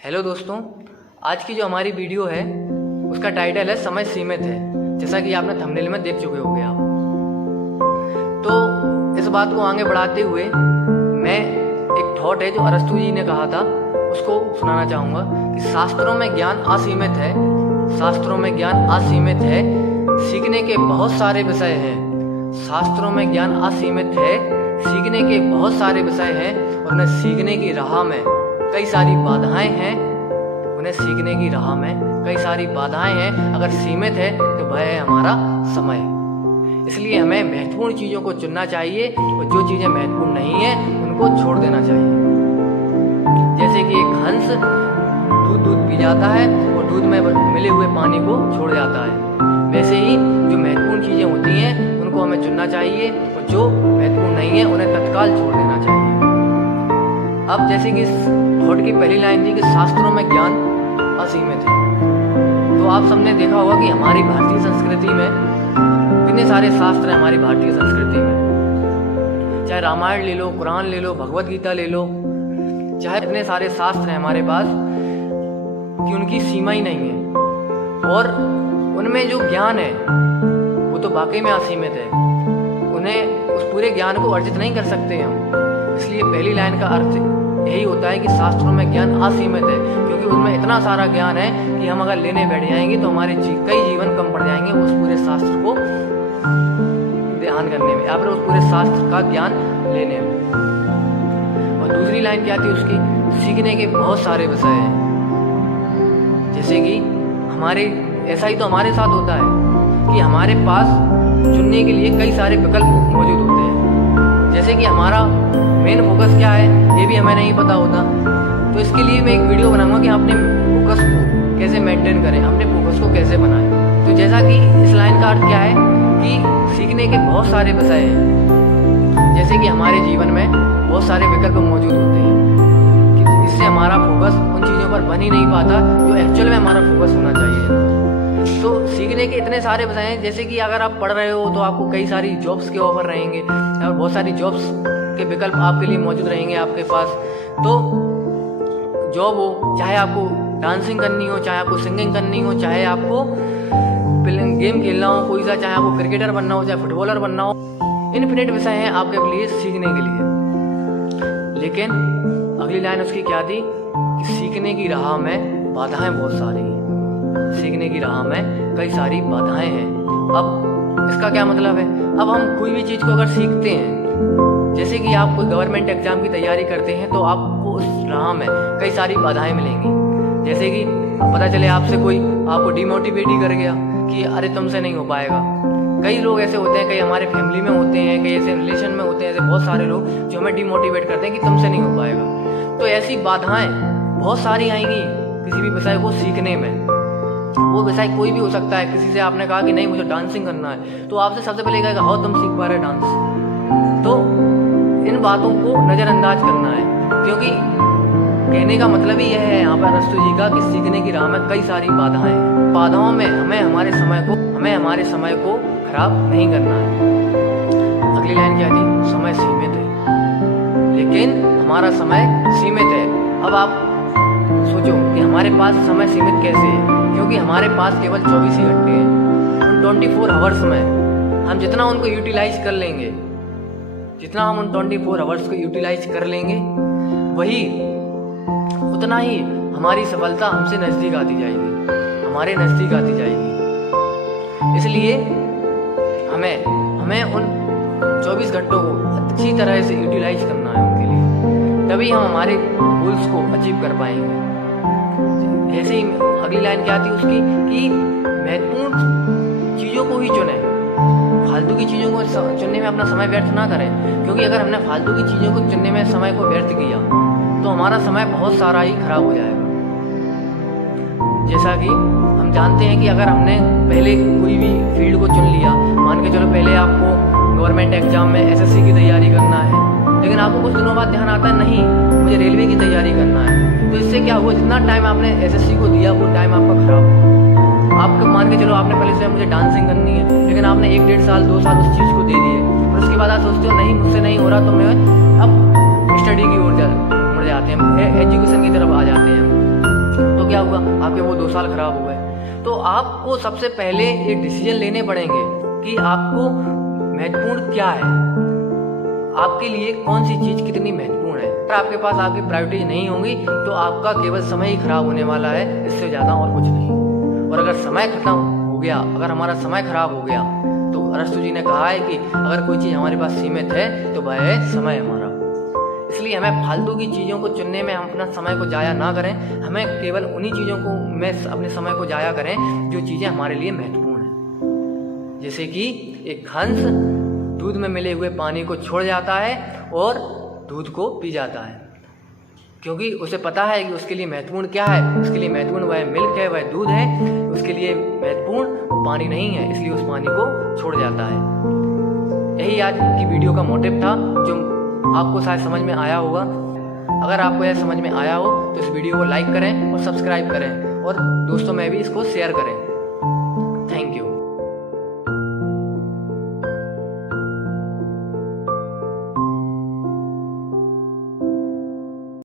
Hello दोस्तों, आज की जो हमारी वीडियो है उसका टाइटल है समय सीमित है, जैसा कि आपने थंबनेल में देख चुके होंगे आप। तो इस बात को आगे बढ़ाते हुए मैं एक थॉट है जो अरस्तु जी ने कहा था उसको सुनाना चाहूँगा कि शास्त्रों में ज्ञान असीमित है, शास्त्रों में ज्ञान असीमित है, सीखने के बहुत सारे विषय हैं। शास्त्रों में ज्ञान असीमित है, सीखने के बहुत सारे विषय हैं और उन्हें सीखने की राह में कई सारी बाधाएं हैं। उन्हें सीखने की राह में कई सारी बाधाएं हैं। अगर सीमित है तो वह है हमारा समय। इसलिए हमें महत्वपूर्ण चीज़ों को चुनना चाहिए और जो चीज़ें महत्वपूर्ण नहीं है उनको छोड़ देना चाहिए। जैसे कि एक हंस दूध पी जाता है और दूध में मिले हुए पानी को छोड़ जाता है, वैसे ही जो महत्वपूर्ण चीज़ें होती हैं उनको हमें चुनना चाहिए और जो महत्वपूर्ण नहीं है उन्हें तत्काल छोड़ देना चाहिए। अब जैसे कि थॉट की पहली लाइन थी कि शास्त्रों में ज्ञान असीमित है, तो आप सबने देखा होगा कि हमारी भारतीय संस्कृति में कितने सारे शास्त्र हैं। हमारी भारतीय संस्कृति में चाहे रामायण ले लो, कुरान ले लो, भगवत गीता ले लो, चाहे इतने सारे शास्त्र हैं हमारे पास कि उनकी सीमा ही नहीं है। और उनमें जो ज्ञान है वो तो वाकई में असीमित है, उन्हें उस पूरे ज्ञान को अर्जित नहीं कर सकते हम। इसलिए पहली लाइन का अर्थ यही होता है कि शास्त्रों में ज्ञान असीमित है, क्योंकि उनमें इतना सारा ज्ञान है कि हम अगर लेने बैठ जाएंगे तो हमारे कई जीवन कम पड़ जाएंगे उस पूरे शास्त्र को ध्यान करने में या फिर उस पूरे शास्त्र का ज्ञान लेने में। और दूसरी लाइन क्या थी उसकी, सीखने के बहुत सारे विषय हैं। जैसे कि ऐसा ही तो हमारे साथ होता है कि हमारे पास चुनने के लिए कई सारे विकल्प मौजूद होते हैं। जैसे कि हमारा मेन फोकस क्या है ये भी हमें नहीं पता होता, तो इसके लिए मैं एक वीडियो बनाऊंगा कि अपने फोकस को कैसे मेंटेन करें, अपने फोकस को कैसे बनाएं। तो जैसा कि इस लाइन का अर्थ क्या है कि सीखने के बहुत सारे विषय हैं। जैसे कि हमारे जीवन में बहुत सारे विकल्प मौजूद होते हैं कि इससे हमारा फोकस उन चीज़ों पर बन ही नहीं पाता जो एक्चुअल में हमारा फोकस होना चाहिए। तो सीखने के इतने सारे विषय हैं, जैसे कि अगर आप पढ़ रहे हो तो आपको कई सारी जॉब्स के ऑफर रहेंगे और बहुत सारी जॉब्स के विकल्प आपके लिए मौजूद रहेंगे आपके पास। तो जॉब हो, चाहे आपको डांसिंग करनी हो, चाहे आपको सिंगिंग करनी हो, चाहे आपको गेम खेलना हो कोई सा, चाहे आपको क्रिकेटर बनना हो, चाहे फुटबॉलर बनना हो, इनफिनिट विषय हैं आपके लिए सीखने के लिए। लेकिन अगली लाइन उसकी क्या थी कि सीखने की राह में बाधाएं बहुत सारी हैं। सीखने की राह में कई सारी बाधाएं हैं। अब इसका क्या मतलब है, अब हम कोई भी चीज़ को अगर सीखते हैं, जैसे कि आप कोई गवर्नमेंट एग्जाम की तैयारी करते हैं तो आपको उस राह में कई सारी बाधाएं मिलेंगी। जैसे कि पता चले आपसे कोई आपको डिमोटिवेट ही कर गया कि अरे तुमसे नहीं हो पाएगा। कई लोग ऐसे होते हैं, कई हमारे फैमिली में होते हैं, कई ऐसे रिलेशन में होते हैं, ऐसे बहुत सारे लोग जो हमें डिमोटिवेट करते हैं कि तुमसे नहीं हो पाएगा। तो ऐसी बाधाएं बहुत सारी आएंगी किसी भी विषय को सीखने में। वो विषय कोई भी हो सकता है। किसी से आपने कहा कि नहीं मुझे डांसिंग करना है, तो आपसे सबसे पहले कहेगा हाउ तुम सीख पा रहे डांस। तो इन बातों को नज़रअंदाज करना है, क्योंकि कहने का मतलब ही यह है यहाँ पर अरस्तु जी का कि सीखने की राह में कई सारी बाधाएं हैं। बाधाओं में हमें हमारे समय को खराब नहीं करना है। अगली लाइन क्या थी, समय सीमित है, लेकिन हमारा समय सीमित है। अब आप सोचो कि हमारे पास समय सीमित कैसे है, क्योंकि हमारे पास केवल 24 ही घंटे हैं। उन 24 आवर्स में हम जितना उनको यूटिलाइज कर लेंगे, जितना हम उन 24 आवर्स को यूटिलाइज कर लेंगे, वही उतना ही हमारी सफलता हमसे नज़दीक आती जाएगी, हमारे नज़दीक आती जाएगी। इसलिए हमें उन 24 घंटों को अच्छी तरह से यूटिलाइज करना है उनके लिए, तभी हम हमारे गोल्स को अचीव कर पाएंगे। ऐसे ही अगली लाइन क्या थी उसकी कि महत्वपूर्ण चीज़ों को ही चुनें, फालतू की चीज़ों को चुनने में अपना समय व्यर्थ ना करें। क्योंकि अगर हमने फालतू की चीज़ों को चुनने में समय को व्यर्थ किया तो हमारा समय बहुत सारा ही खराब हो जाएगा। जैसा कि हम जानते हैं कि अगर हमने पहले कोई भी फील्ड को चुन लिया, मान के चलो पहले आपको गवर्नमेंट एग्जाम में एसएससी की तैयारी करना है, लेकिन आपको कुछ दिनों बाद ध्यान आता है नहीं मुझे रेलवे की तैयारी करना है, तो इससे क्या हुआ, जितना टाइम आपने एसएससी को दिया वो टाइम आपका खराब हुआ। आपको मान के चलो आपने पहले से मुझे डांसिंग करनी है, लेकिन आपने 1 डेढ़ साल 2 साल उस चीज़ को दे दिए, और उसके बाद आप सोचते हो नहीं मुझसे नहीं हो रहा, तो मैं अब स्टडी की ओर मुड़ जाते हैं, एजुकेशन की तरफ आ जाते हैं। साल खराब हो गए। तो आपको सबसे पहले ये डिसीजन लेने पड़ेंगे कि आपको महत्वपूर्ण क्या है, आपके लिए कौन सी चीज़ कितनी महत्वपूर्ण है। अगर आपके पास आपकी प्रायोरिटी नहीं होंगी तो आपका केवल समय ही खराब होने वाला है, इससे ज़्यादा और कुछ नहीं। और अगर समय खत्म हो गया, अगर हमारा समय खराब हो गया, तो अरस्तु जी ने कहा है कि अगर कोई चीज़ हमारे पास सीमित है तो वह है समय हमारा। इसलिए हमें फालतू की चीज़ों को चुनने में हम अपना समय को जाया ना करें, हमें केवल उन्हीं चीज़ों को में अपने समय को जाया करें जो चीज़ें हमारे लिए महत्वपूर्ण हैं। जैसे कि एक हंस दूध में मिले हुए पानी को छोड़ जाता है और दूध को पी जाता है, क्योंकि उसे पता है कि उसके लिए महत्वपूर्ण क्या है। उसके लिए महत्वपूर्ण वह मिल्क है, वह दूध है, उसके लिए महत्वपूर्ण वो पानी नहीं है, इसलिए उस पानी को छोड़ जाता है। यही आज की वीडियो का मोटिव था, जो आपको शायद समझ में आया होगा। अगर आपको यह समझ में आया हो तो इस वीडियो को लाइक करें और सब्सक्राइब करें और दोस्तों में भी इसको शेयर करें।